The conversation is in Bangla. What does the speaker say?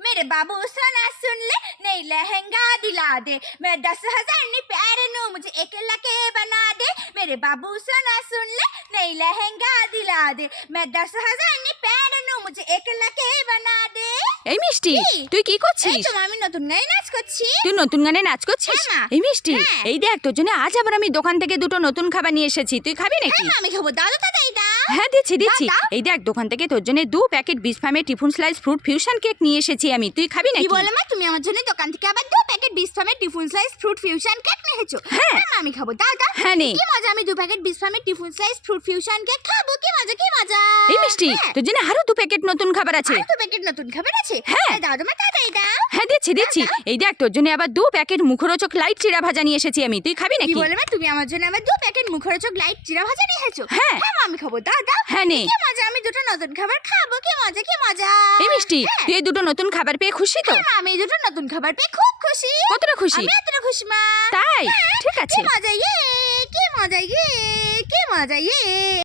मेरे बाबू सोना सुन ले, नहीं लहंगा दिला दे। मैं 10,000 नहीं पैरनू, मुझे 1 लाख बना दे। मेरे बाबू सोना सुन ले, नहीं लहंगा दिला दे। मैं 10,000 नहीं पैरनू, मुझे 1 लाख बना दे। এই মিষ্টি, তুই কি করছিস? এই তো আমি নতুন গানে নাচ করছি। তুই নতুন গানে নাচ করছিস? হ্যাঁ, মা। এই মিষ্টি, হ্যাঁ। এই দেখ তোর জন্য আজ আবার আমি দোকান থেকে দুটো নতুন খাবার নিয়ে এসেছি, তুই খাবি নাকি? হ্যাঁ মা, আমি খাবো। দাও তো তাই দাও। হ্যাঁ দিচ্ছি। দাও। এই দেখ দোকান থেকে তোর জন্য 2 প্যাকেট বিসফামের tiffin slice fruit fusion cake নিয়ে এসেছি আমি, তুই খাবি কি নাকি? বলে মা, তুমি আমার জন্য দোকান থেকে আবার 2 প্যাকেট বিসফামের tiffin slice fruit fusion cake নিয়েছো? হ্যাঁ। মা, আমি খাবো। দাও দাও। হ্যাঁ নে। কি মজা, আমি 2 প্যাকেট বিসফামের tiffin slice fruit fusion cake খাবো। কি মজা কি মজা। এই মিষ্টি, হ্যাঁ। তোর জন্য আরো 2 প্যাকেট নতুন খাবার আছে। আর 2 প্যাকেট নতুন খাবার আছে? হ্যাঁ। দাও তো মা, তাড়াতাড়ি দাও। হ্যাঁ দিচ্ছি। এই দেখ তোর জন্য আবার 2 প্যাকেট মুখরোচক লাইট চিড়া ভাজা নিয়ে এসেছি আমি, তুই খাবি কি নাকি? বলে মা, তুমি আমার জন্য আবার 2 প্যাকেট মুখরোচক লাইট জিরা ভাজা নিয়ে এসেছো? হ্যাঁ। মা, আমি খাবো। দাও দাও। হ্যাঁ নে। কি মজা, আমি দুটো নতুন খাবার খাবো। কি মজা কি মজা। এই মিষ্টি, হ্যাঁ। তুই এই দুটো নতুন খাবার পেয়ে খুশি তো? হ্যাঁ মা, আমি এই দুটো নতুন খাবার পেয়ে খুব খুশি। কতটা খুশি? আমি এতটা খুশি মা। তাই? হ্যাঁ। ঠিক আছে। কি মজা ইয়ে, কি মজা ইয়ে, কি মজা ইয়ে।